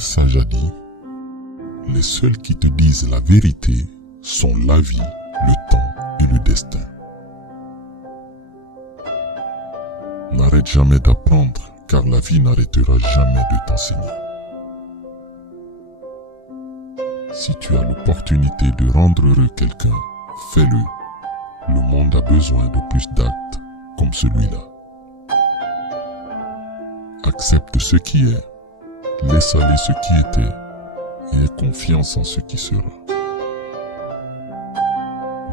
sage a dit, les seuls qui te disent la vérité sont la vie, le temps et le destin. N'arrête jamais d'apprendre, car la vie n'arrêtera jamais de t'enseigner. Si tu as l'opportunité de rendre heureux quelqu'un, fais-le. Le monde a besoin de plus d'actes comme celui-là. Accepte ce qui est, laisse aller ce qui était et aie confiance en ce qui sera.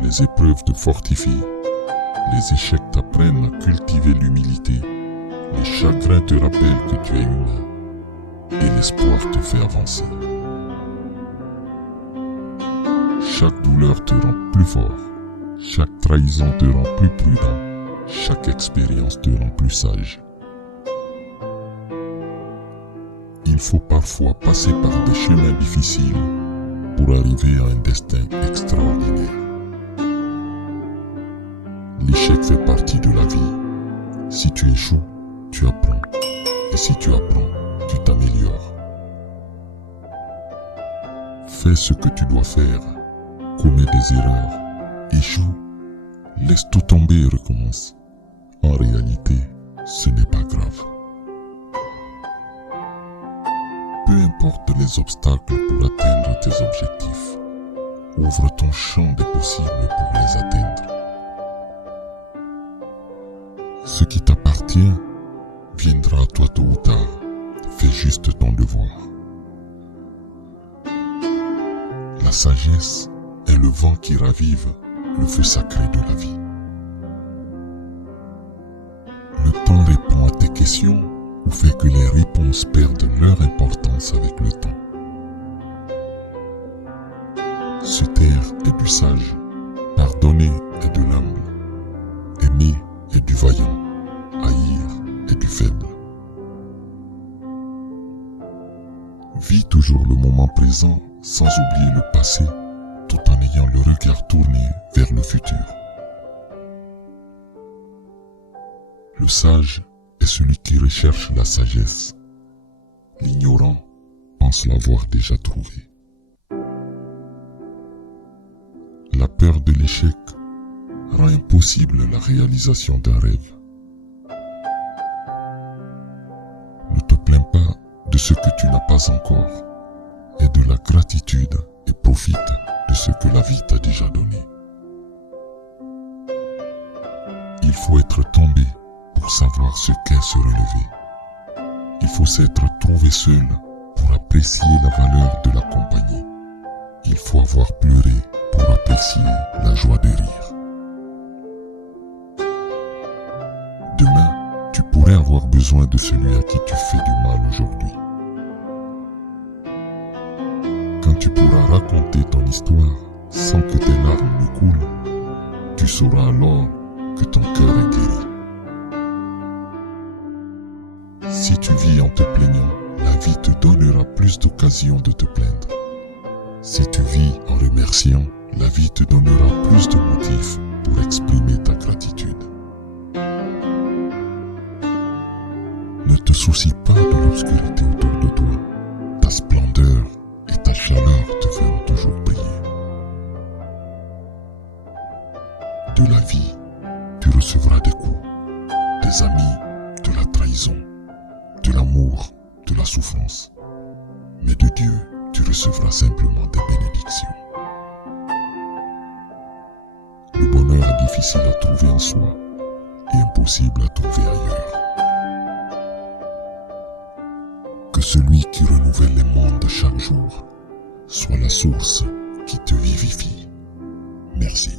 Les épreuves te fortifient, les échecs t'apprennent à cultiver l'humilité, les chagrins te rappellent que tu es humain et l'espoir te fait avancer. Chaque douleur te rend plus fort, chaque trahison te rend plus prudent, chaque expérience te rend plus sage. Il faut parfois passer par des chemins difficiles pour arriver à un destin extraordinaire. L'échec fait partie de la vie. Si tu échoues, tu apprends. Et si tu apprends, tu t'améliores. Fais ce que tu dois faire. Commets des erreurs. Échoue. Laisse tout tomber et recommence. En réalité, ce n'est pas grave. Peu importe les obstacles pour atteindre tes objectifs, ouvre ton champ des possibles pour les atteindre. Ce qui t'appartient viendra à toi tôt ou tard. Fais juste ton devoir. La sagesse est le vent qui ravive le feu sacré de la vie. Le temps répond à tes questions ou fait que les réponses perdent leur importance avec le temps. Se taire est du sage, pardonner est de l'humble, aimer est du vaillant, haïr est du faible. Vis toujours le moment présent sans oublier le passé, tout en ayant le regard tourné vers le futur. Le sage est celui qui recherche la sagesse. L'ignorant pense l'avoir déjà trouvée. La peur de l'échec rend impossible la réalisation d'un rêve. Ne te plains pas de ce que tu n'as pas encore, aie de la gratitude et profite de ce que la vie t'a déjà donné. Il faut être tombé pour savoir ce qu'est se relever. Il faut s'être trouvé seul pour apprécier la valeur de la compagnie. Il faut avoir pleuré pour apprécier la joie de rire. Demain, tu pourrais avoir besoin de celui à qui tu fais du mal aujourd'hui. Quand tu pourras raconter ton histoire sans que tes larmes ne coulent, tu sauras alors que ton cœur est guéri. Si tu vis en te plaignant, la vie te donnera plus d'occasions de te plaindre. Si tu vis en remerciant, la vie te donnera plus de motifs pour exprimer ta gratitude. Ne te soucie pas de l'obscurité autour de toi. Ta splendeur et ta chaleur te feront toujours briller. De la vie, tu recevras des coups, des amis, de la trahison, de l'amour, de la souffrance. Mais de Dieu, tu recevras simplement des bénédictions. Le bonheur est difficile à trouver en soi et impossible à trouver ailleurs. Que celui qui renouvelle les mondes chaque jour soit la source qui te vivifie. Merci.